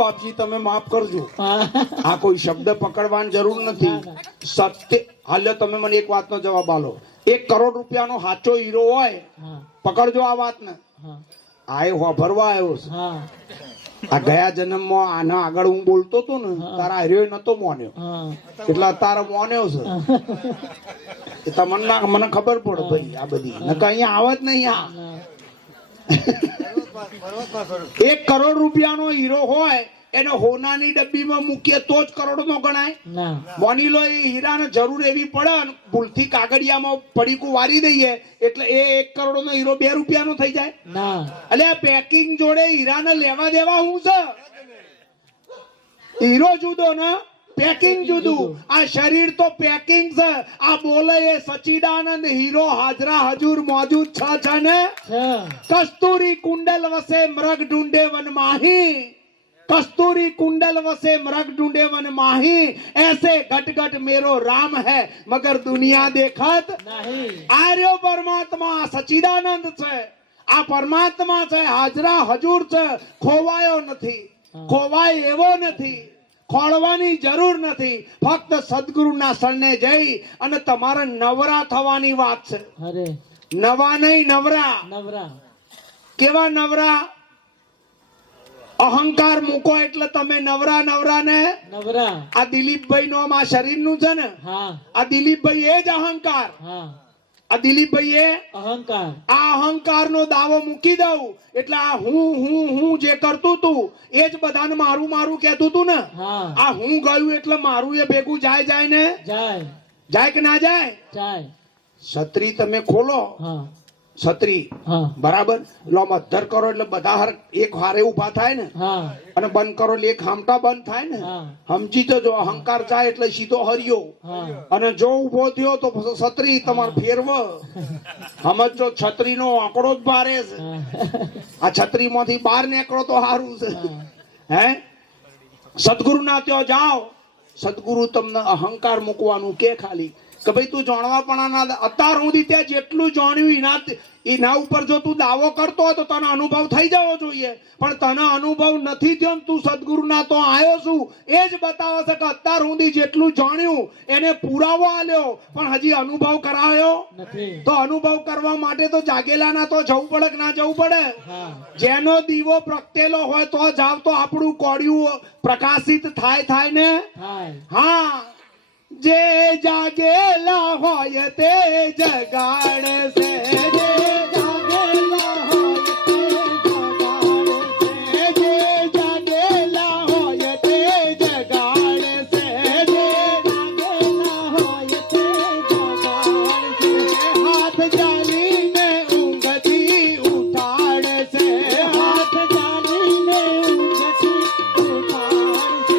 બાપજી તમે માફ કરજો, આ કોઈ શબ્દ પકડવાની જરૂર નથી. સત્ય હાલ્યો તમે મને એક વાતનો જવાબ આલો. 1 કરોડ રૂપિયાનો સાચો હીરો હોય, પકડજો આ વાતને. આયો વાપરવા આવ્યો છે. આ ગયા જન્મમાં આના આગળ હું બોલતો હતો ને તારા હર્યો નતો મોન્યો, એટલે તારા મોન્યો છે. એ તમને મને ખબર પડે ભાઈ આ બધી, નકર અહીંયા આવે જ નહીં. આ 1 કરોડ રૂપિયાનો હીરો હોય એને હોનાની ડબ્બીમાં મૂકીએ તો જ કરોડ નો ગણાય. માની લો એ હીરાને જરૂર એવી પડે, ભૂલથી કાગળિયામાં પડીકું વારી દઈએ એટલે એ 1 કરોડ નો હીરો 2 રૂપિયાનો થઈ જાય. એટલે આ પેકિંગ જોડે હીરાને લેવા દેવા હું છે. હીરો જુદો ને પેકિંગ જુદું. આ શરીર તો પેકિંગ છે. આ બોલે એ સચિદાનંદ હીરો હાજરા હજુર મોજૂદ છે ને. કસ્તુરી કુંડલ વસે મૃગ ઢૂંઢે વન માહી, कस्तूरी कुंडल वसे मृग ढूंढे वन माही, ऐसे घट घट मेरो राम है मगर दुनिया देखत नहीं. आर्यो परमात्मा सचिदानंद છે. આ પરમાત્મા છે, હાજરા હજુર છે. ખોવાયો નથી, ખોવાય એવો નથી, ખોળવાની જરૂર નથી. ફક્ત સદગુરુના શરણે જઈ અને તમારે નવરા થવાની વાત છે. નવા નહીં, નવરા. કેવા નવરા? અહંકાર મૂકો એટલે તમે નવરા. નવરા ને આ દિલીપભાઈ નો આ શરીર નું છે ને, આ દિલીપભાઈ એ જ અહંકાર. આ દિલીપભાઈ એ અહંકાર. આ અહંકાર નો દાવો મૂકી દઉં એટલે આ હું જે કરતું તું એ જ બધાને મારું મારું કહેતું તું ને. આ હું ગયું એટલે મારું એ ભેગું જાય ને. જાય કે ના જાય? છત્રી તમે ખોલો, છત્રી બરાબર લો, મધર કરો એટલે બધા એક હારે ઉભા થાય ને, અને બંધ કરો એટલે એક હામટા બંધ થાય ને. સમજી તો જો અહંકાર જાય એટલે સીધો હરિયો, અને જો ઉભો થયો તો છત્રી તમારે ફેરવ. સમજો છત્રી નો આંકડો જ ભારે છે. આ છત્રી માંથી બહાર નીકળો તો સારું છે. હે સદગુરુ ના ત્યાં જાઓ, સદગુરુ તમને અહંકાર મૂકવાનું કે ખાલી કે ભાઈ તું જાણવા પણ અત્યાર સુધી ત્યાં જેટલું જાણ્યું એના ઉપર જો તું દાવો કરતો હોય તો તને અનુભવ થઈ જવો જોઈએ, પણ તને અનુભવ નથી થયો. તું સદગુરુના તો આવ્યો છું એ જ બતાવે છે કે અત્યાર સુધી જેટલું જાણ્યું એને પુરાવો આલ્યો પણ હજી અનુભવ કરાયો નથી. તો અનુભવ કરવા માટે તો જાગેલાના તો જવું પડે કે ના જવું પડે? જેનો દીવો પ્રગટેલો હોય તો જાવ તો આપણું કોડિયું પ્રકાશિત થાય ને. હા, જે જાગેલા હોય તે જગાડે છે. જે જાગેલા હોય તે જગાડે છે. જે જાગેલા હોય તે જગાડે છે. જે જાગેલા હોય તે જગાડે છે. હાથ ચાલીને ઊંઘથી ઉઠાડે છે. હાથ ચાલીને ઊંઘથી ઉઠાડે છે.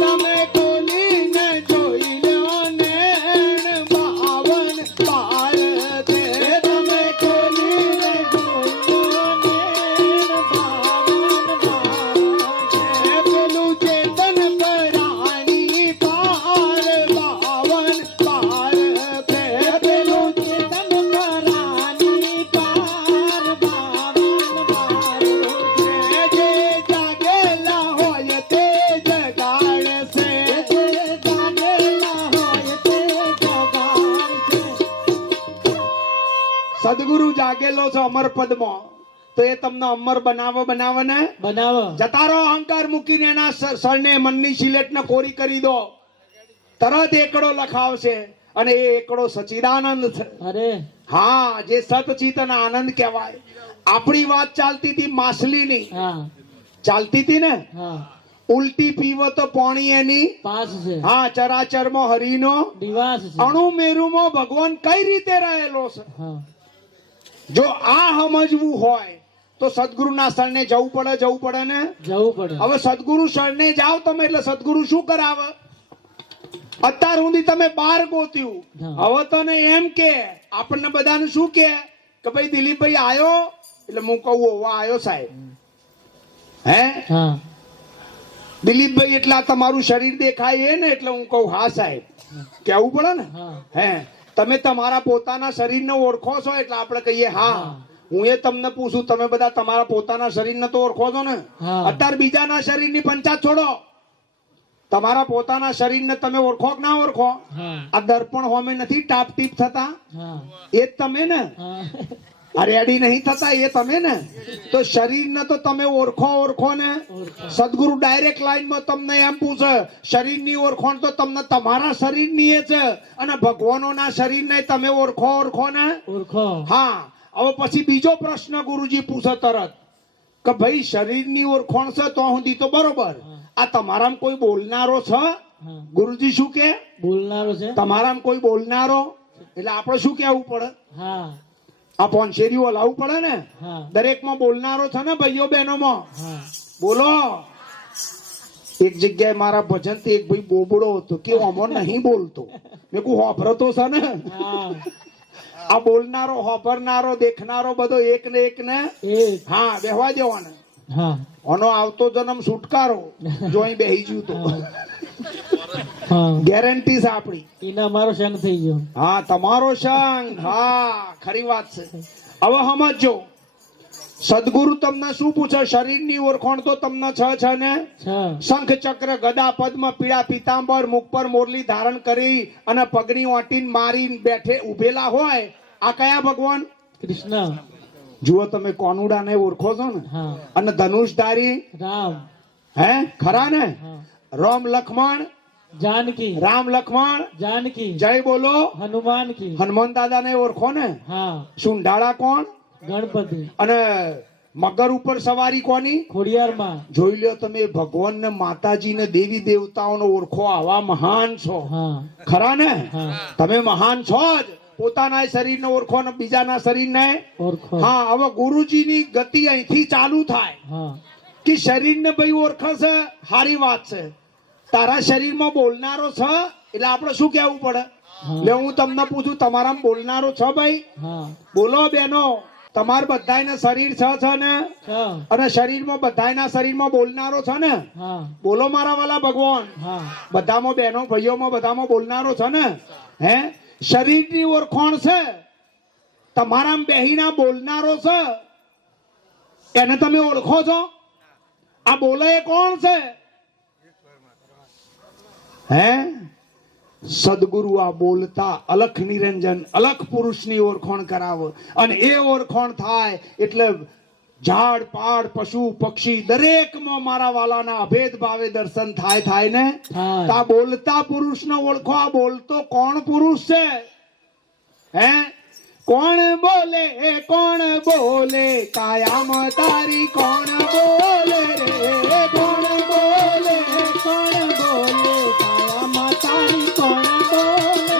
તમે ખોલીને જોઈ સદગુરુ જાગેલો છે અમર પદમાં, તો એ તમને અમર બનાવે ને. જતા રહો અહંકાર મૂકીને એના સરને મનની સિલેટ ને કોરી કરી દો, તરત એકડો લખાવશે. અને એ એકડો સચિદાનંદ છે. હા, જે સતચિત અને આનંદ કહેવાય. આપણી વાત ચાલતી હતી માછલીની, ચાલતી હતી ને. ઉલટી પીવો તો પાણી એની પાસ છે. હા, ચરાચરમાં હરિનો નિવાસ છે. અણુ મેરુમાં ભગવાન કઈ રીતે રહેલો છે. જો આ સમજવું હોય તો સદગુરુના શરણે જવું પડે ને. હવે સદગુરુ શરણે જાવ તમે એટલે સદગુરુ શું કરાવે? અત્યાર સુધી તમે બાર ગોત્યું, હવે તને એમ કે આપણને બધાને શું કે ભાઈ દિલીપભાઈ આયો એટલે હું કહું હોવા આયો સાહેબ. હે દિલીપભાઈ એટલે આ તમારું શરીર દેખાય એ ને એટલે હું કહું હા સાહેબ, કેવું પડે ને. હે તમે તમારા પોતાના શરીરને ઓળખો છો એટલે આપણે કહીએ હા. હું એ તમને પૂછું, તમે બધા તમારા પોતાના શરીરને તો ઓળખો છો ને? અત્યારે બીજાના શરીરની પંચાયત છોડો, તમારા પોતાના શરીરને તમે ઓળખો કે ના ઓળખો? આ દર્પણ હોમે નથી ટાપ ટીપ થતા, એ જ તમે ને? આ રેડી નહીં થતા, એ તમે ને? તો શરીરને તો તમે ઓળખો ને. સદગુરુ ડાયરેક્ટ લાઈનમાં તમને એમ પૂછે, શરીરની ઓળખોણ તો તમને તમારા શરીરની એ છે, અને ભગવાનોના શરીરને તમે ઓળખો ને? હા. હવે પછી બીજો પ્રશ્ન ગુરુજી પૂછે તરત કે ભાઈ શરીરની ઓળખોણ છે તો સુધી તો બરોબર, આ તમારામાં કોઈ બોલનારો છે? ગુરુજી શું કે બોલનારો છે? તમારામાં કોઈ બોલનારો? એટલે આપણે શું કેવું પડે? આ પોંચેરીઓ લાવવું પડે ને. દરેકમાં બોલનારો છે ને ભાઈઓ બહેનોમાં? બોલો. એક જગ્યાએ મારા ભજન થી એક ભાઈ બોબડો હતો કે અમર નહીં બોલતો. મેં કહું હોભરો તો છે ને. આ બોલનારો, હોભરનારો, દેખનારો બધો એક ને હા બેહવા દેવાને. આનો આવતો જન્મ છુટકારો જો અહીં બેહી ગયું તો ગેરંટી છે આપણી. એના મારો સંગ થઈ ગયો. હા, તમારો સંગ. હા, ખરી વાત છે. હવે સમજો, સદગુરુ તમને શું પૂછે? શરીરની ઓળખાણ તો તમને છે ને? શંખ ચક્ર ગદા પદ્મ પીળા પીતાંબર મુખ પર મોરલી ધારણ કરી અને પગની ઓટીને મારી બેઠે ઉભેલા હોય, આ કયા ભગવાન? કૃષ્ણ. જુઓ તમે કોનુડાને ઓળખો છો ને? અને ધનુષધારી રામ. હે ખરા ને? રામ લક્ષ્મણ જાનકી. રામ લક્ષ્મણ જાનકી. જય બોલો હનુમાન કી. હનુમાન દાદા ને ઓળખો ને? સુંઢાળા કોણ? ગણપતિ. અને મગર ઉપર સવારી કોની? ખોડિયારમાં. જોઈ લો તમે, ભગવાન ને માતાજી ને દેવી દેવતાઓને ઓળખો, આવા મહાન છો. ખરા ને? તમે મહાન છો જ. પોતાના શરીરને ઓળખો ને બીજાના શરીરને ઓળખો. હા. હવે ગુરુજીની ગતિ અહીંથી ચાલુ થાય કે શરીરને ભાઈ ઓળખે છે, સારી વાત છે. તારા શરીરમાં બોલનારો છે એટલે આપણે શું કેવું પડે? એટલે હું તમને પૂછું, તમારામાં બોલનારો છે ભાઈ? બોલો બેનો. તમારે બધાયને શરીર છે ને? અને શરીરમાં બધાયના શરીરમાં બોલનારો છે ને? બોલો મારા વાલા ભગવાન. બધામાં બહેનો ભાઈઓમાં બધામાં બોલનારો છે ને? હે, શરીરની ઓળખાણ છે, તમારામાં બેહીના બોલનારો છે, એને તમે ઓળખો છો? આ બોલે એ કોણ છે? હે, સદગુરુ આ બોલતા અલખ નિરંજન અલખ પુરુષની ઓળખાણ કરાવે, અને એ ઓળખાણ થાય એટલે ઝાડ પાડ પશુ પક્ષી દરેકમાં મારા વાલાના અભેદ ભાવે દર્શન થાય ને. આ બોલતા પુરુષને ઓળખો. આ બોલતો કોણ પુરુષ છે? હે, કોણ બોલે કાયામાં તારી? કોણ બોલે રે? કોણ બોલે કાયામાં તારી? કોણ બોલે?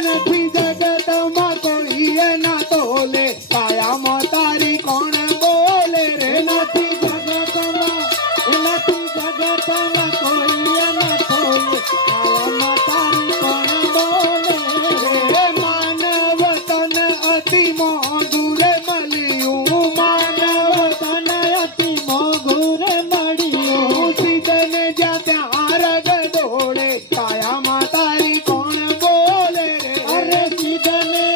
નથી જગતમાં કોઈ એના તોલે, કાયામાં તારી? કોણ બોલે રે? નથી જગતમાં કોઈ એના તોલે, કાયામાં તારી? કોણ બોલે રે? માનવ તન અતિ મોઘું મળ્યું, માનવ તન અતિ મોઘું મળ્યું, સીધને જ્યાં ત્યાં રગ દોડે, કાયામાં તારી? કોણ બોલે રે? અરે સીધને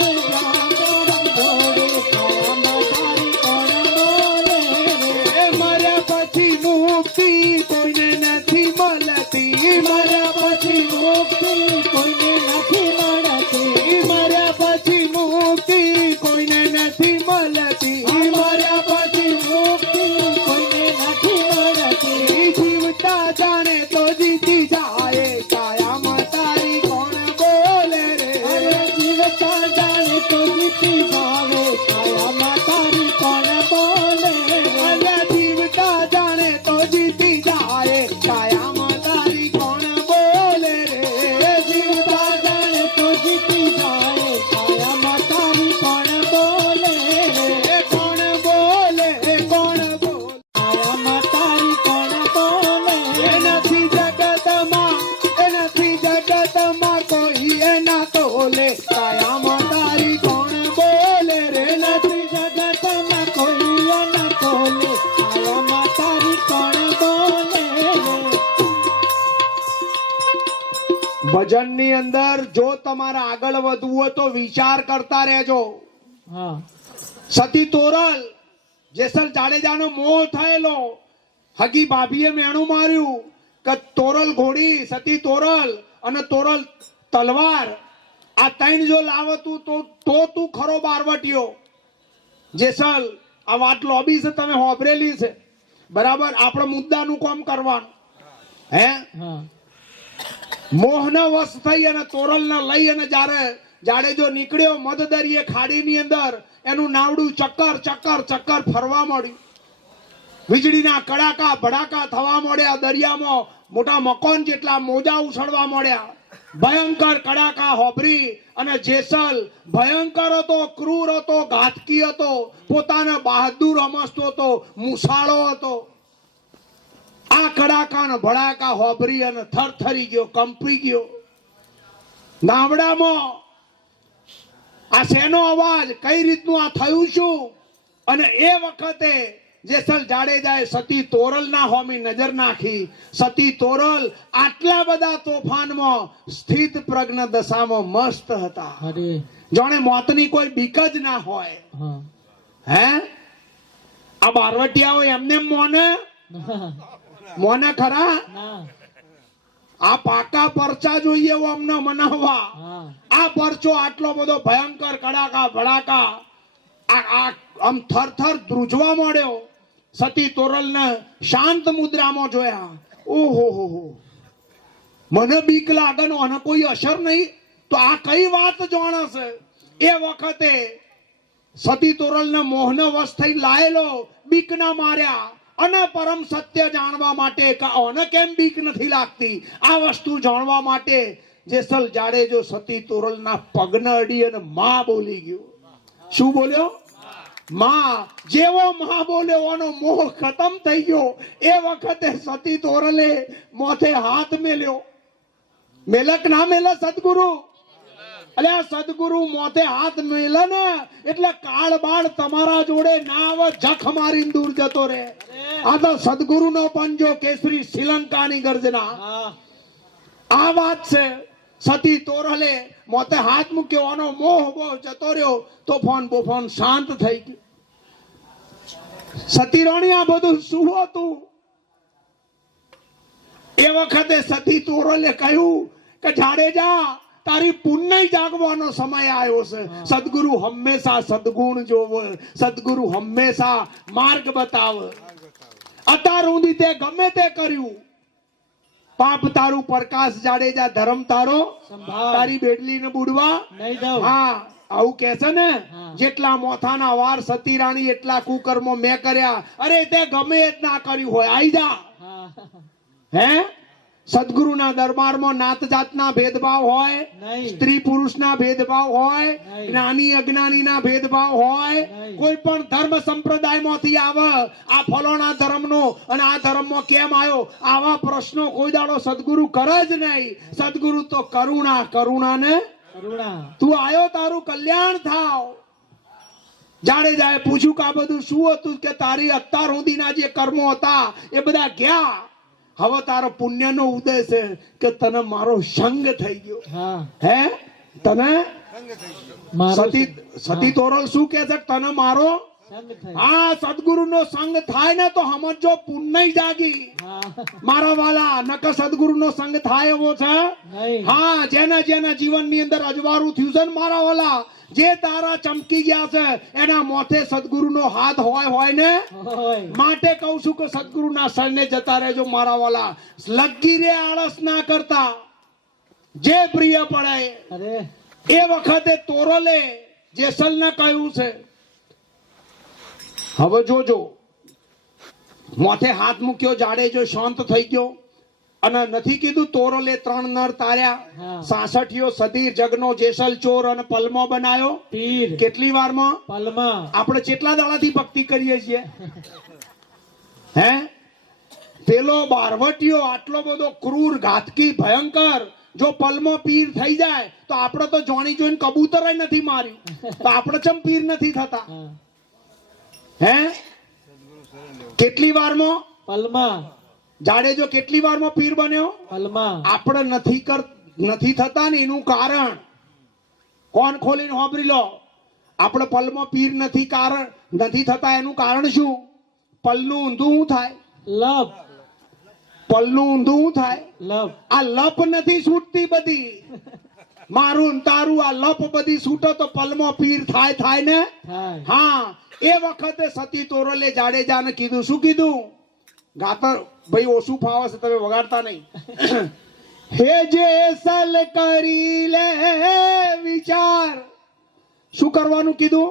દોડે, કાયામાં તારી? કોણ બોલે રે? મર્યા પછી મુક્તિ કોઈને નથી મળતી, મર્યા પછી મુક્તિ કોઈને નથી મળતી, મર્યા પછી મુક્તિ કોઈને નથી મળતી, મર્યા પછી મુક્તિ કોઈને નથી મળતી. જીવતા જાણે તો જીતી જાય, કાયામાં તારી? કોણ બોલે રે? જીવતા જાણે તો જીતી જાવે, કાયામાં તારી? કોણ બોલે રે? જીવતા જાણે તો જીતી જાય, કાયામાં તારી? કોણ બોલે રે? જીવતા જાણે તો જીતી જાય, કાયામાં તારી? કોણ બોલે રે? કોણ બોલે? કાયામાં તારી? કોણ બોલે? નથી જગતમાં કોઈ એના તોલે, કાયામાં તારી? કોણ બોલે રે? નથી જગતમાં કોઈ એના તોલે, કાયામાં તારી? કોણ બોલે રે? ભજનની અંદર જો તમારે આગળ વધવું હોય તો વિચાર કરતા રહેજો. હા સતી તોરલ જેસલ જાડેજાનો મોહ થયેલો, હગી ભાભીએ મેણું માર્યું કે તોરલ ઘોડી, સતી તોરલ અને તોરલ તલવાર, આ ત્રણ જો લાવતું તો તું ખરો બારવટીયો. જેસલ આ વાત લોબી છે, તમે હોભરેલી છે બરાબર. આપણે મુદ્દાનું કામ કરવાનું. હે હા મોહના વશ થઈ અને તોરલને લઈ અને જ્યારે જાડેજો નીકળ્યો મધદરિયે ખાડીની અંદર, એનું નાવડું ચક્કર ચક્કર ચક્કર ફરવા મળ્યું. વીજળીના કડાકા ભડાકા થવા મળ્યા. દરિયામાં મોટા મકાન જેટલા મોજા ઉછળવા મળ્યા. ભયંકર કડાકા હોભરી અને જેસલ ભયંકર હતો, ક્રૂર હતો, ઘાતકી હતો, પોતાને બહાદુર સમજતો હતો, મુસાળો હતો. આ કડાકા ને ભડાકા હોભરી અને થરથરી ગયો, કંપી ગયો. નાવડામાં આ શેનો અવાજ, કઈ રીતનું આ થયું શું? અને એ વખતે જેસલ જાડેજાએ સતી તોરલના હોમી નજર નાખી. સતી તોરલ આટલા બધા તોફાનમાં સ્થિત પ્રજ્ઞ દશામાં મસ્ત હતા, અરે જાણે મોતની કોઈ બીક જ ના હોય. હા હે આ બારવટિયાઓ એમને મોને મોને ખરા? ના આ પાકા પરચા જોઈએ એવો અમને મનાવવા. હા આ પરચો આટલો બધો ભયંકર કડાકા ભડાકા આમ થરથર ધ્રુજવા મળ્યો. સતી તોરલને શાંત મુદ્રામાં જોયા. ઓહો હો હો, મને બીક લાગે ને અને કોઈ અસર નહીં, તો આ કઈ વાત જાણે છે? એ વખતે સતી તોરલને મોહને વશ થઈ લાયેલો, બીક ના માર્યા અને પરમ સત્ય જાણવા માટે કે આને કેમ બીક નથી લાગતી, આ વસ્તુ જાણવા માટે જેસલ જાડેજો સતી તોરલના પગને અડી અને માં બોલી ગયો. શું બોલ્યો? માં. જેવો માં બોલ્યો આનો મોહ ખતમ થઈ ગયો. એ વખતે સતી તોરલે મોથે હાથ મેલ્યો. મેલક ના મેલે સદગુરુ? અલે આ સદગુરુ મોથે હાથ મેલે ને એટલે કાળ બાળ તમારા જોડે ના આવે, જખ મારીને દૂર જતો રહે. આ તો સદગુરુ નો પંજો, કેસરી શ્રીલંકાની ગર્જના. હા આ વાત છે. સતી તોરલે મોતે હાથ મૂક્યો, આનો મોહ બોહ જતો રહ્યો. તોફાન બોફાન શાંત થઈ ગયું. સતી રાણી આ બધું શું હતું? એ વખતે સતી તોરલે કહ્યું કે જાડેજા, તારી પુણ્ય જાગવાનો સમય આવ્યો છે. સદગુરુ હંમેશા સદગુણ જોવે, સદગુરુ હંમેશા માર્ગ બતાવે. અત્યાર સુધી તે ગમે તે કર્યું, પાપ તારું પ્રકાશ જાડેજા, ધર્મ તારો સંભાળ. તારી બેડલી ને બુડવા નહીં દઉં. હા આવું કે છે ને. હા. જેટલા મોથાના વાર સતી રાણી એટલા કુકર્મો મેં કર્યા. અરે તે ગમે એ જ ના કર્યું હોય, આઈ જા. હા હે સદગુરુના દરબારમાં નાત જાતના ભેદભાવ હોય, નહીં. સ્ત્રી પુરુષના ભેદભાવ હોય, નહીં. જ્ઞાની અજ્ઞાનીના ભેદભાવ હોય. નહીં. કોઈ પણ ધર્મ સંપ્રદાયમાંથી આવે, આ ફલોના ધર્મનો અને આ ધર્મમાં કેમ આવ્યો, આવા પ્રશ્નો કોઈ દાડો સદગુરુ કરે જ નહીં. સદગુરુ તો કરુણા, કરુણા ને કરુણા. તું આયો તારું કલ્યાણ થાવ. જાડેજાએ પૂછ્યું કે આ બધું શું હતું? કે તારી અત્યાર સુધીના જે કર્મો હતા એ બધા ગયા. હવે તારો પુણ્યનો ઉદય છે કે તને મારો સંગ થઈ ગયો. હા હે તને મારો સતી તોરલ શું કે છે? તને મારો સંગ થઈ. આ સદગુરુનો સંગ થાય ને તો સમજો પુણ્ય જાગી. હા મારા વાલા નક સદગુરુનો સંગ થાય એવો છે? નહીં. હા, જેના જેના જીવનની અંદર અજવાળું થયું છે ને મારા વાલા, જે તારા ચમકી ગયા છે એના મોથે સદગુરુનો હાથ હોય ને. હોય. માટે કહું છું કે સદગુરુના શરણે જતા રહેજો મારા વાલા. લગી રે આળસ ના કરતા, જે પ્રિય પડે. અરે એ વખતે તોરલે જેસલને કહ્યું છે, હવે જોજો. મોથે હાથ મૂક્યો, જાડેજો શાંત થઈ ગયો અને નથી કીધું તોરલે 3 નર તાર્યા. હા. 66 સદીર જગનો જેસલ ચોર અને પલમો બનાયો. પીર કેટલી વારમાં? પલમાં. આપણે કેટલા દાડાથી ભક્તિ કરીએ છીએ? હે પેલો બારવટીયો આટલો બધો ક્રૂર, ઘાતકી, ભયંકર જો પલમો પીર થઈ જાય તો આપણે તો જોણી જોઈને કબૂતર નથી માર્યું, તો આપણે ચમ પીર નથી થતા? હા હે કેટલી વારમાં પલમાં. જાડેજો કેટલી વારમાં પીર બન્યો? પલમાં. આપણે નથી થતા ને એનું કારણ કોણ ખોલીને સાંભળી લો. આપણે પલમાં પીર નથી કારણ નથી થતા એનું કારણ શું? પલનું ઊંધું શું થાય? લપ પલનું ઊંધું શું થાય? લપ આ લપ નથી છૂટતી બધી. મારું ને તારું આ લપ બધી છૂટો તો પલમાં પીર થાય ને. થાય હા, એ વખતે સતી તોરલે જાડેજાને કીધું. શું કીધું? ગાતર ભાઈ ઓછું ફાવે છે, તમે વગાડતા નહીં. હે જે સલ કરી લે વિચાર. શું કરવાનું કીધું?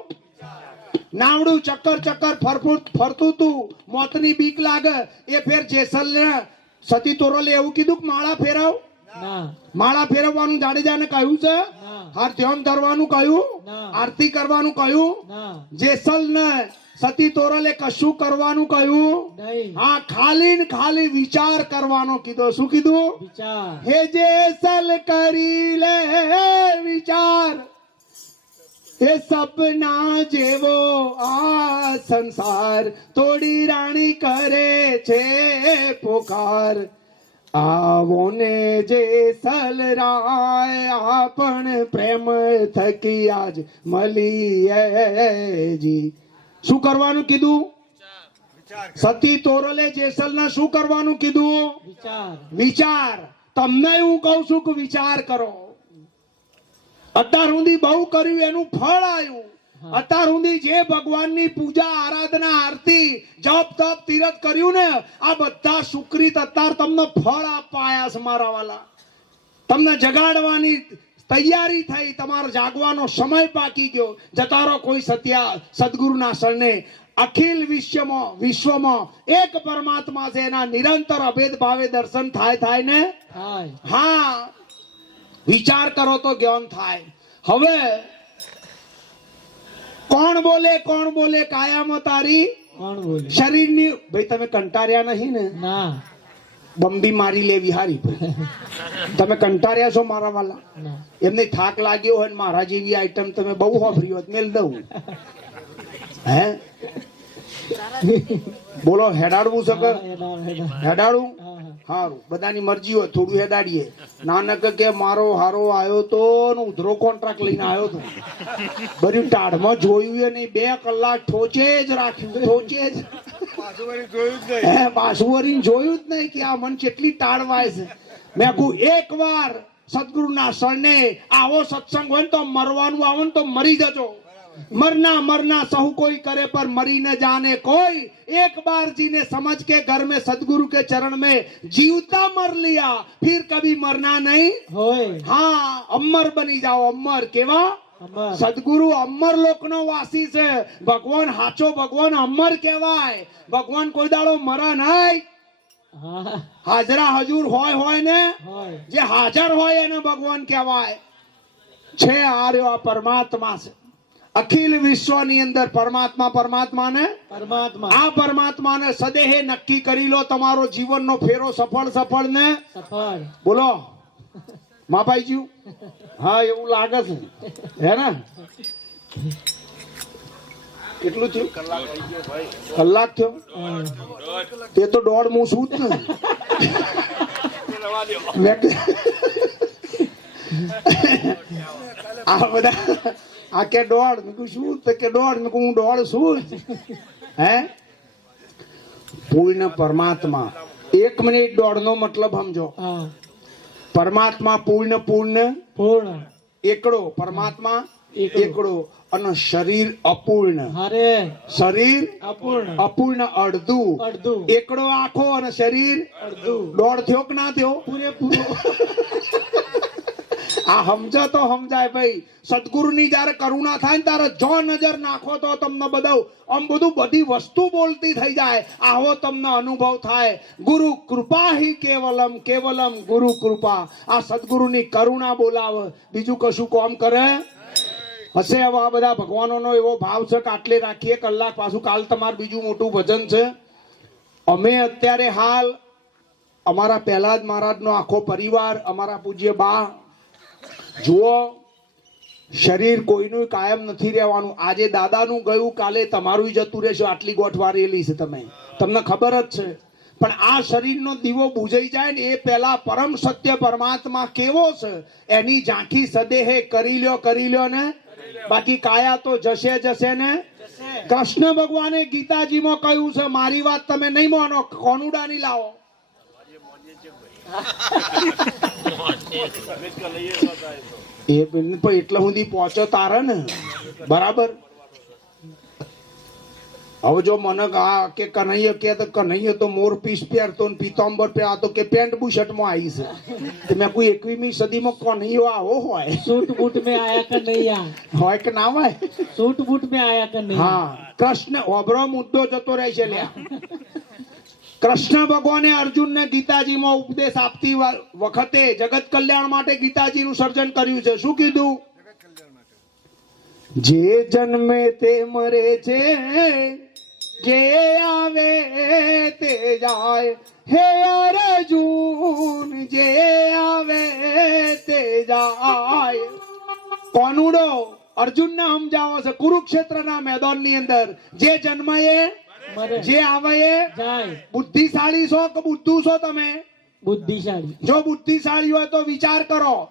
નાવડું ચક્કર ચક્કર ફરતું તું, મોતની બીક લાગે એ ફેર જેસલ ને સતી તોરલે એવું કીધું કે માળા ફેરવ. ના માળા ફેરવવાનું જાડેજાને કહ્યું છે. ના હાર ધ્યાન ધરવાનું કહ્યું. ના. આરતી કરવાનું કહ્યું. ના જેસલ ને સતી તોરલે કશું કરવાનું કહ્યું. નહીં હા, ખાલી ને ખાલી વિચાર કરવાનો કીધો. શું કીધું? વિચાર હે જેસલ કરી લે વિચાર, એ સપના જેવો આ સંસાર, તોડી રાણી કરે છે પોકાર. આવો ને જેસલ રાય, આપણ પ્રેમ થકી આજ મળી જી. શું કરવાનું કીધું? સતી તોરલે જેસલ ને શું કરવાનું કીધું? વિચાર વિચાર. તમને હું કઉ છું કે વિચાર કરો. અત્યાર સુધી બહુ કર્યું એનું ફળ આવ્યું. અત્યાર સુધી જે ભગવાનની પૂજા આરાધના આરતી જપ તપ તીરથ કર્યું ને, આ બધા સુકૃત અત્યાર તમને ફળ આપવા આયા છે મારા વાલા. તમને જગાડવાની તૈયારી થઈ, તમારો જાગવાનો સમય પાકી ગયો. જતા રહો કોઈ સદગુરુના શરણે. અખિલ વિશ્વમાં એક પરમાત્મા છે, એના નિરંતર અભેદ ભાવે દર્શન થાય ને. થાય હા, વિચાર કરો તો જ્ઞાન થાય. હવે કોણ બોલે કાયામાં તારી? કોણ બોલે? શરીરની. ભાઈ તમે કંટાળ્યા નહીં ને? ના બંબી મારી લેવી હારી. તમે કંટાળ્યા છો મારા વાલા? ના એમને થાક લાગ્યો હોય ને મારા જેવી આઈટમ તમે બહુ વાપરી હોત, મેલ દઉં. હે બોલો, હેડાડવું છે કે હેડાડું? હારું, બધાની મરજી હોય, થોડું હેડાડીએ. નાનક કે મારો હારો આવ્યો તો ઉધરો કોન્ટ્રાક્ટ લઈને આવ્યો તો, બધી ટાઢમાં જોયું એ નહીં, 2 કલાક ઠોચે જ રાખ્યું, ઠોચે જ. પાછું વળીને જોયું જ નહીં કે આ મન કેટલી ટાળવાય છે. મેં કહું એક વાર સદગુરુના શરણે આવો સત્સંગ હોય ને તો મરવાનું આવે ને તો મરી જજો. मरना सहु कोई करे पर मरी न जाने कोई. एक बार जीने समझ के घर में सदगुरु के चरण में जीवता मर लिया, फिर कभी मरना नहीं. હોય हाँ, अमर बनी जाओ. अमर केवा? અમર સદગુરુ અમર લોકનો વાસી છે. ભગવાન હાચો ભગવાન અમર કહેવાય. ભગવાન કોઈ દાડો મરે નહીં. હા હાજરા હજુર હોય ને, હોય જે હાજર હોય એને ભગવાન કહેવાય છે. આ રહ્યો આ પરમાત્મા છે. અખિલ વિશ્વની અંદર પરમાત્માને પરમાત્મા આ પરમાત્માને સદેહે નક્કી કરી લો. તમારો જીવનનો ફેરો સફળ ને. સફળ બોલો માપાઈજી. હા, એવું લાગે છે હે ને? કેટલું થયું? કલાક થયો? તે તો 1.5 હું શું જ ને. આ બધા આ કે 1.5 મેં કહું શું? તો કે 1.5 મેં કહું હું 1.5 શું જ. હે, પૂર્ણ પરમાત્મા. 1 મિનિટ 1.5 નો મતલબ સમજો. હા પરમાત્મા પૂર્ણ પૂર્ણ એકડો. પરમાત્મા એકડો. એકડો અને શરીર અપૂર્ણ. હારે શરીર અપૂર્ણ અપૂર્ણ અડધું. અડધું એકડો આખો અને શરીર અડધું 1.5 થયો કે ના થયો? પૂરેપૂરો. આ સમજો તો સમજાય ભાઈ. સદગુરુની જયારે કરુણા થાય ને ત્યારે જો નજર નાખો તો તમને બધી વસ્તુ બોલતી થઈ જાય. આવો તમને અનુભવ થાય. ગુરુ કૃપા હિ કેવલમ ગુરુ કૃપા. આ સદગુરુની કરુણા બોલાવે, બીજું કશું કામ કરે હશે. હવે આ બધા ભગવાનોનો એવો ભાવ છે કે આટલે રાખીએ કલાક, પાછું કાલ તમારું બીજું મોટું ભજન છે. અમે અત્યારે હાલ અમારા પહેલાદ મહારાજનો આખો પરિવાર, અમારા પૂજ્ય બા, જુઓ શરીર કોઈનું કાયમ નથી રહેવાનું. આજે દાદાનું ગયું, કાલે તમારું જતું રહેશે. આટલી ગોઠવારેલી છે તમને ખબર જ છે. પણ આ શરીરનો દીવો બુજાઈ જાય ને એ પહેલા પરમ સત્ય પરમાત્મા કેવો છે એની ઝાંખી સદેહે કરી લ્યો ને. બાકી કાયા તો જશે જશે ને. કૃષ્ણ ભગવાને ગીતાજીમાં કહ્યું છે, મારી વાત તમે નહીં માનો, કોનુડા નહીં લાવો. એ બેન પણ એટલે સુધી પહોંચો તારે ને, બરાબર. હવે જો મને કે કનૈયો કે તો કનૈયો તો મોર પીસ પહેરતો ને પીતાંબર પહેરતો કે પેન્ટ બુશર્ટ માં આવી છે. મેં કોઈ 21મી સદીમાં કનૈયો આવો હોય, सूट बूट में आया कन्हैया, હોય કે ના હોય. सूट बूट में आया कन्हैया. હા, કૃષ્ણ ઓબરો મુદ્દો જતો રહે છે લ્યા. કૃષ્ણ ભગવાને અર્જુનને ગીતાજીમાં ઉપદેશ આપતી વખતે જગત કલ્યાણ માટે ગીતાજીનું સર્જન કર્યું છે. શું કીધું? જે જન્મે તે મરે છે, જે આવે તે જાય, હે અર્જુન જે આવે તે જાય. કોનુડો અર્જુન ને સમજાવો છે કુરુક્ષેત્રના મેદાનની અંદર. જે જન્મે मरे જે આવે એ जाए. બુદ્ધિશાળી છો કે બુદ્ધુ છો તમે? बुद्धिशाली. જો બુદ્ધિશાળી હોય તો વિચાર કરો,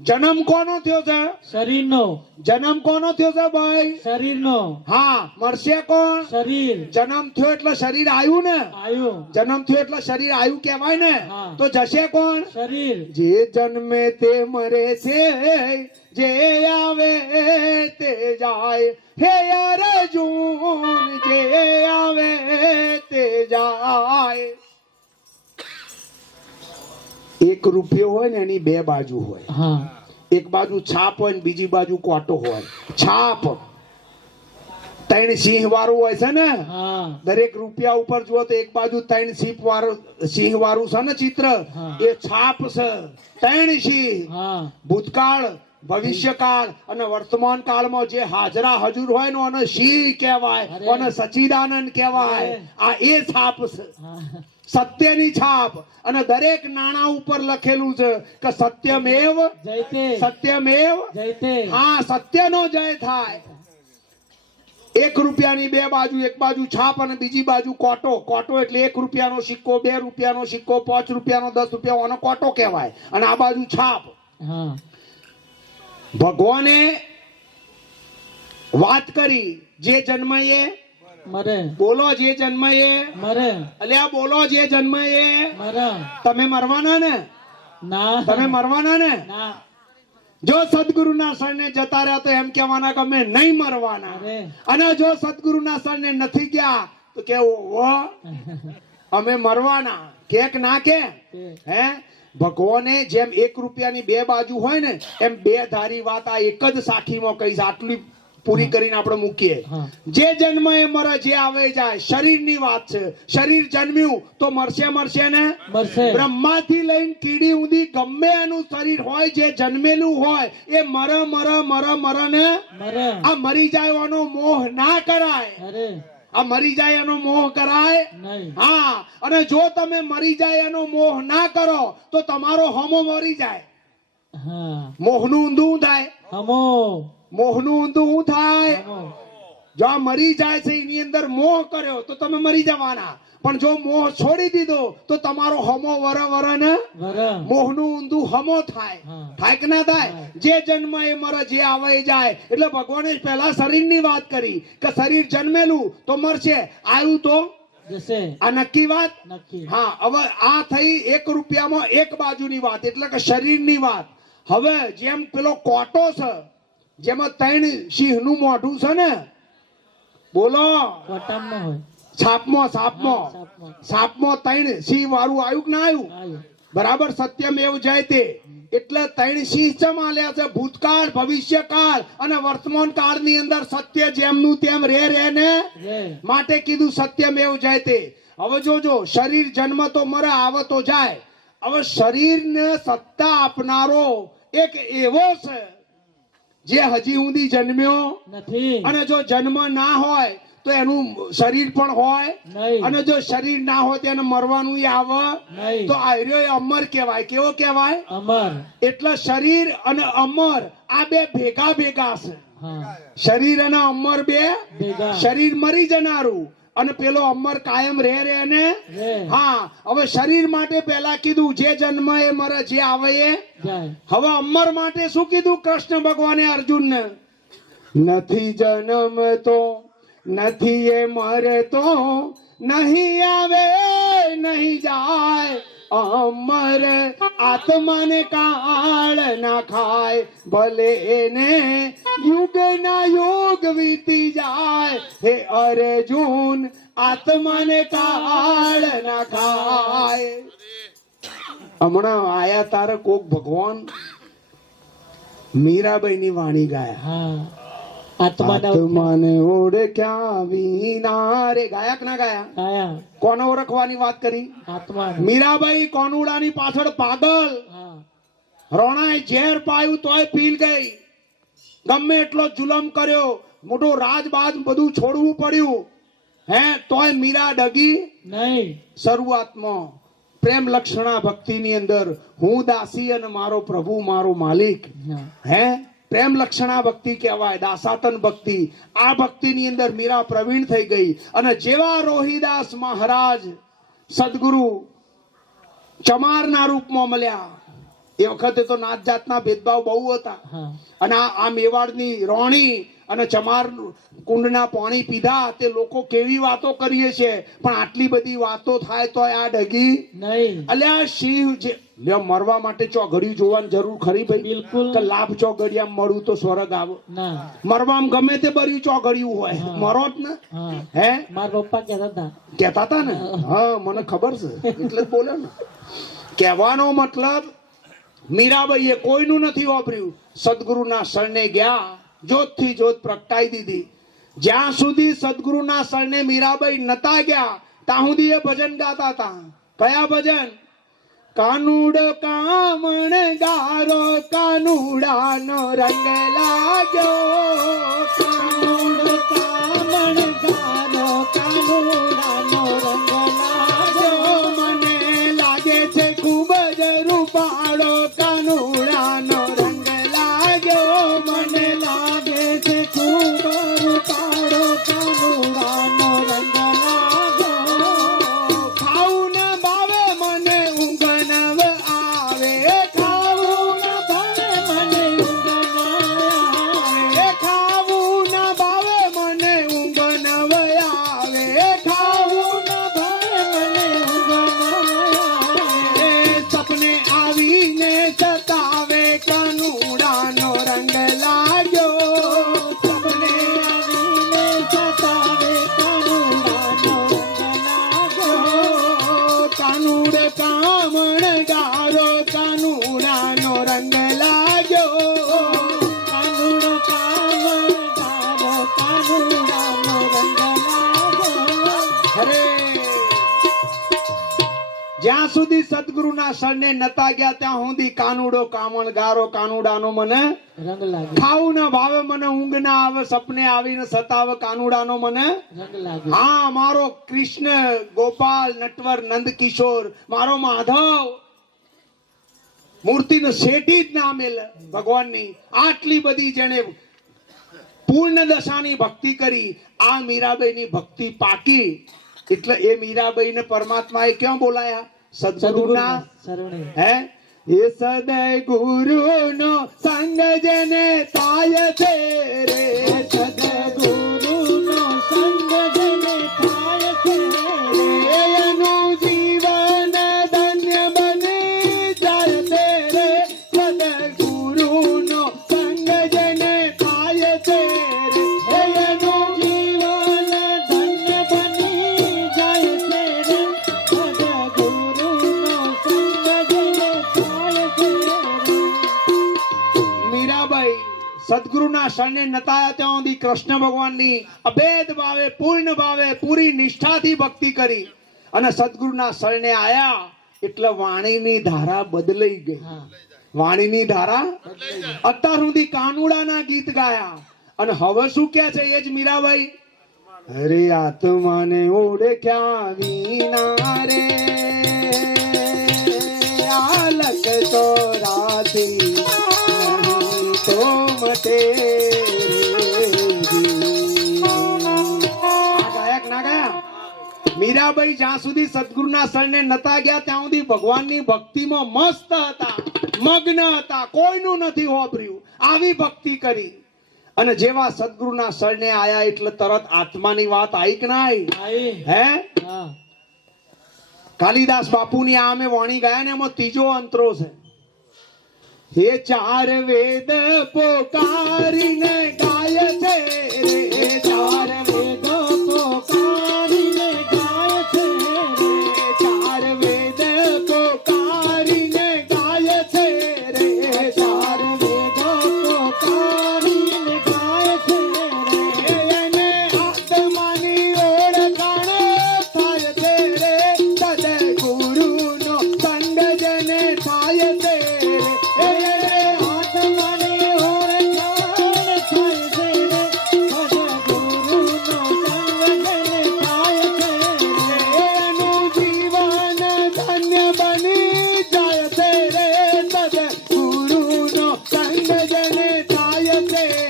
જન્મ કોનો થયો છે? शरीर नो, જન્મ કોનો થયો છે ભાઈ? शरीर नो, હા, મરશે કોણ? शरीर જન્મ થયો એટલે શરીર આવ્યું ને. आयु, જન્મ થયો એટલે શરીર આવ્યું કહેવાય ને. હા. તો જશે કોણ? शरीर. જે જન્મે તે મરે છે, જે આવે તે જાય, હે અર્જુન જે આવે તે જાય. એક રૂપિયો હોય ને એની બે બાજુ હોય. हाँ. એક બાજુ છાપ હોય ને બીજી બાજુ કોટો હોય. છાપ 3 સિંહ વાળું હોય છે ને. हाँ. દરેક રૂપિયા ઉપર જુઓ તો એક બાજુ 3 સિંહ વાળું છે ને ચિત્ર. હા. એ છાપ છે. 3 સિંહ हाँ. ભૂતકાળ, ભવિષ્યકાળ અને વર્તમાન કાળમાં જે હાજરા હજુર હોય ને એને સિંહ કહેવાય, અરે. અને સચ્ચિદાનંદ કહેવાય. અરે. આ એ છાપ છે, हाँ. સત્યની છાપ. અને દરેક નાણા ઉપર લખેલું છે કે સત્યમેવ जयते, સત્યમેવ. जयते. હા, સત્યનો જય થાય. 1 રૂપિયાની બે બાજુ, એક બાજુ છાપ અને બીજી બાજુ કોટો. કોટો એટલે 1 રૂપિયાનો સિક્કો, 2 રૂપિયાનો સિક્કો, 5 રૂપિયાનો, 10 રૂપિયા, આનો કોટો કહેવાય. અને આ બાજુ છાપ. हाँ. ભગવાને વાત કરી, જે જન્મે એ मरे, બોલો, જે જન્મે એ मरे, અલ્યા બોલો, જે જન્મે એ. मरा. તમે મરવાના ને, ना, તમે મરવાના ને. ना. જો સદગુરુના શરણે જતા રહ્યા તો એમ કહેવાના કે અમે નહીં મરવાના. अरे. અને જો સદગુરુના શરણે નથી ગયા તો કેવું અમે મરવાના. કે ના કે તે. હે? ભગવાને જેમ 1 રૂપિયાની બે બાજુ હોય ને એમ બે ધારી વાત આ એક જ સાખીમાં કહીશ. આટલી પૂરી કરીને આપણે મૂકીએ. હા. જે જન્મ એ મરે, જે આવે જાય. શરીરની વાત છે. શરીર જન્મ્યું તો મરશે ને. मरसे. બ્રહ્માથી લઈને કીડી ઊંધી ગમે એનું શરીર હોય, જે જન્મેલું હોય એ મરે ને. मरे. આ મરી જાય એનો મોહ ના કરાય. अरे. આ મરી જાય એનો મોહ કરાય. नहीं. હા, અને જો તમે મરી જાય એનો મોહ ના કરો તો તમારો હમો મરી જાય. हाँ. મોહનું ઊંધું થાય. हमो. મોહનું ઊંધું શું થાય? हमो. જો આ મરી જાય છે એની અંદર મોહ કર્યો તો તમે મરી જવાના. પણ જો મોહ છોડી દીધો તો તમારો હમો વર ને वरा. મોહનું ઊંધું હમો થાય. હા. થાય કે ના થાય? જે જન્મ એ મરે, જે આવે એ જાય. એટલે ભગવાને પહેલા શરીરની વાત કરી કે શરીર જન્મેલું તો મરશે, આવ્યું તો. जैसे. આ નક્કી વાત. नक्की. હા, હવે આ થઈ 1 રૂપિયામાં એક બાજુની વાત, એટલે કે શરીરની વાત. હવે જેમ પેલો કોટો છે, જેમાં 3 સિંહનું મોઢું છે ને. બોલો. वटम में हो. સાપમાં સાપમાં. સાપમાં 3 સિંહ વાળું આવ્યું કે ના આવ્યું? आयु. બરાબર. સત્યમેવ જયતે એટલે 3 સિંહ ચમ આલ્યા છે? ભૂતકાળ, ભવિષ્યકાળ અને વર્તમાન કાળની અંદર સત્ય જેમનું તેમ રે ને रे. માટે કીધું સત્યમેવ જયતે. હવે જોજો, શરીર જન્મ તો મરે, આવે તો જાય. હવે શરીરને સત્તા આપનારો એક એવો છે જે હજી ઊંધી જન્મ્યો નથી. અને જો જન્મ ના હોય તો એનું શરીર પણ હોય નહીં. અને જો શરીર ના હોય તો એને મરવાનું આવે નહીં. તો આર્યો એ અમર કહેવાય. કેવો કહેવાય? अमर. એટલે શરીર અને અમર આ બે ભેગા છે. हाँ. શરીર અને અમર બે. भेगा. શરીર મરી જનારું અને પેલો અમર કાયમ રે ને. रे. હા, હવે શરીર માટે પહેલા કીધું જે જન્મ એ મરે, જે આવે એ. जाए. હવે અમર માટે શું કીધું કૃષ્ણ ભગવાને અર્જુનને? નથી જન્મતો નથી એ મરતો, નહીં આવે નહીં જાય, અમર આત્માને કાળ ના ખાય, ભલે એને યુગ ના યુગ વીતી જાય, હે અર્જુન આત્માને કાળ ના ખાય. હમણાં આયા તારે કોક ભગવાન મીરાબાઈ ની વાણી ગાયા. હા આત્માના આત્માને ઓળખ્યા વિના રે. ગાયા કે ના ગાયા? આયા કોને ઓળખવાની વાત કરી? આત્મા. મીરાબાઈ કોનુડાની પાછળ પાગલ. હા રોણાએ ઝેર પાયું તોય પીલ ગઈ. ગમે એટલો જુલમ કર્યો, મોટો રાજબાજ બધું છોડવું પડ્યું, હે તોય મીરા ડગી નહીં. શરૂઆતમાં પ્રેમ લક્ષણા ભક્તિની અંદર હું દાસી અને મારો પ્રભુ મારો માલિક, હા. હે પ્રેમ લક્ષણા ભક્તિ કહેવાય, દાસાતન ભક્તિ. આ ભક્તિની અંદર મીરા પ્રવીણ થઈ ગઈ. અને જેવા રોહિદાસ મહારાજ સદગુરુ ચમારના રૂપમાં મળ્યા, એ વખતે તો નાત જાતના ભેદભાવ બહુ હતા. હા અને આ મેવાડની રોણી અને ચમાર કુંડના પાણી પીધા તે લોકો કેવી વાતો કરીએ છે, પણ આટલી બધી વાતો થાય તો આ ડગી નહીં. અલ્યા શિવ જે લ્યો, મરવા માટે ચોઘડિયું જોવાની જરૂર ખરી ભાઈ? બિલકુલ. કે લાભ ચોઘડિયામાં મળું તો સ્વર્ગ આવો? ના. મરવામાં ગમે તે બર્યું ચોઘડિયું હોય, હા. મરો જ ને. હા હે મારા પપ્પા કહેતા હતા. કહેતા હતા ને? હા મને ખબર છે, એટલે જ બોલ્યો ને. કહેવાનો મતલબ મીરાબાઈએ કોઈનું નથી વાપર્યું, સદગુરુના શરણે ગયા, જોતથી જોત પ્રગટાઈ દીધી. જ્યાં સુધી સદગુરુના શરણે મીરાબાઈ નતા ગયા ત્યાં સુધી એ ભજન ગાતા હતા. કયા ભજન? કાનુડ કામણ ગારો કાનુડાનો રંગ લાગ્યો, કાનુડ કામણ ગારો કાનુડાનો રંગ લાગ્યો, મને લાગે છે ખૂબ જ રૂપાળો કાનુડાનો રંગ લાગ્યો, મને લાગે છે ખૂબ રૂપાળો કાનુડાનો રંગ લાગ્યો, ખાવું ન ભાવે મને ઊંઘ ન આવે, ખાવું ન ભાવે મને ઊંઘ ન આવે, ખાવું ન ભાવે મને ઊંઘ ન આવે, ખાવું ન ભાવે મને ઊંઘ ન આવે, સપને આવીને સતાવે કાનુડાનો રંગ લાગ્યો, સપને આવીને સતાવે કાનુડાનો રંગ લાગ્યો, કાનુડ કામણ ગારો કાનુડાનો રંગ લાગ્યો, કાનુડ કામણ ગારો કાનુડાનો રંગ લાગ્યો. અરે જ્યાં સુધી સદગુરુના શરણે નતા ગયા ત્યાં સુધી કાનુડો કામણ ગારો કાનુડાનો મને રંગ લાગે. ખાવું ના ભાવે, મને ઊંઘ ના આવે, સપને આવીને સતાવે કાનુડાનો મને. રંગ લાગે. હા મારો કૃષ્ણ ગોપાલ નટવર નંદ કિશોર, મારો માધવ મૂર્તિનો શેઠી જ ના મેલ ભગવાનની. આટલી બધી જેને પૂર્ણ દશાની ભક્તિ કરી, આ મીરાબાઈની ભક્તિ પાકી. એટલે એ મીરાબાઈને પરમાત્માએ ક્યાં બોલાયા? સદગુરુના શરણે. હે એ સદગુરુનો સંગ જેને થાય છે રે, સદગુરુનો સંગ જેને થાય છે રે, એનું જીવન ધન્ય બની જાય છે રે, સદગુરુનો સંગ જેને થાય છે રે, એનું જીવન ધન્ય બની જાય છે રે, સદગુરુનો સંગ જેને થાય છે રે. મીરાબાઈ સદગુરુના શરણે નતાયા ત્યાં સુધી કૃષ્ણ ભગવાનની અભેદ ભાવે પૂર્ણ ભાવે પૂરી નિષ્ઠાથી ભક્તિ કરી. અને સદગુરુના શરણે આયા એટલે વાણીની ધારા બદલાઈ ગઈ. હા વાણીની ધારા અત્યાર સુધી કાનુડાના ગીત ગાયા, અને હવે શું કે છે એ જ મીરાબાઈ. અરે આત્માને ઓળખ્યા વિના રે, આલક તો રાતી નહીં તો મટે રે દી. આ ગાયક ના ગયા? મીરાબાઈ જ્યાં સુધી સદગુરુના શરણે નતા ગયા ત્યાં સુધી ભગવાનની ભક્તિમાં મસ્ત હતા, મગ્ન હતા, કોઈનું નથી વાપર્યું, આવી ભક્તિ કરી. અને જેવા સદગુરુના શરણે આયા એટલે તરત આત્માની વાત આવી કે ના આવી? હે? કાલિદાસ બાપુની આ અમે વાણી ગાયા ને એમાં ત્રીજો અંતરો છે. હે ચાર વેદ પોકારીને ગાય છે રે, ચાર વેદ પોકારીને ગાય છે રે, ચાર વેદ પોકારીને ગાય છે રે, ચાર વેદ પોકારીને ગાય છે રે, એને આત્માની ઓળખાણ થાય છે રે, સદગુરુનો સંગ જેને થાય છે સદગુરુનો સંગ જેને થાય છે રે,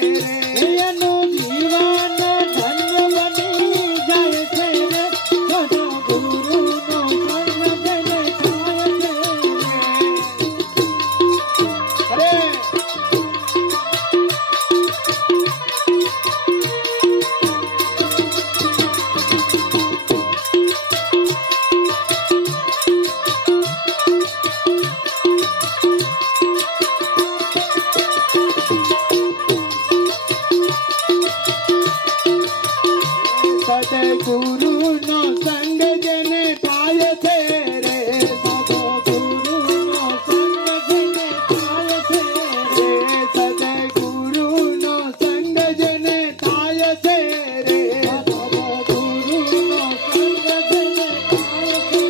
સદગુરુનો સંગ જેને થાય છે રે, સદગુરુનો સંગ જેને થાય છે રે, સદગુરુનો સંગ જેને થાય છે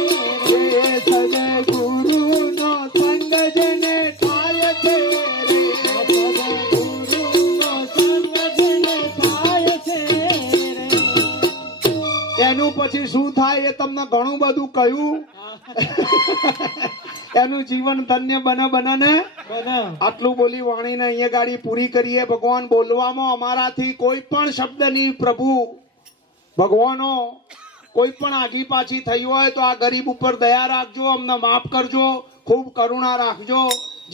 રે, સદગુરુનો સંગ જેને થાય છે રે, સદગુરુનો સંગ જેને થાય છે રે. એનું પછી શું થાય એ તમને ઘણું બધું કહ્યું. એનું જીવન ધન્ય બને ને. આટલું બોલી વાણીને અહીંયા ગાડી પૂરી કરીએ. ભગવાન બોલવામાં અમારાથી કોઈ પણ શબ્દની પ્રભુ ભગવાનો કોઈ પણ આગી પાછી થઈ હોય તો આ ગરીબ ઉપર દયા રાખજો, અમને માફ કરજો, ખૂબ કરુણા રાખજો.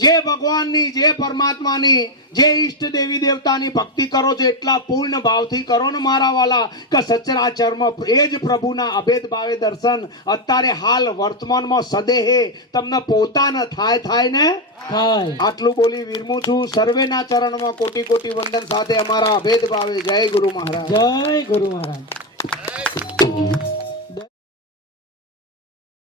જે ભગવાનની, જે પરમાત્માની, જે ઈષ્ટ દેવી દેવતાની ભક્તિ કરો છો એટલા પૂર્ણ ભાવથી કરો ને મારા વાલા, કે સચરાચરમાં એ જ પ્રભુના અભેદ ભાવે દર્શન અત્યારે હાલ વર્તમાનમાં સદેહે તમને પોતાને થાય ને. આટલું બોલી વિરમું છું. સર્વેના ચરણમાં કોટી કોટી વંદન સાથે અમારા અભેદ ભાવે. જય ગુરુ મહારાજ. જય ગુરુ મહારાજ.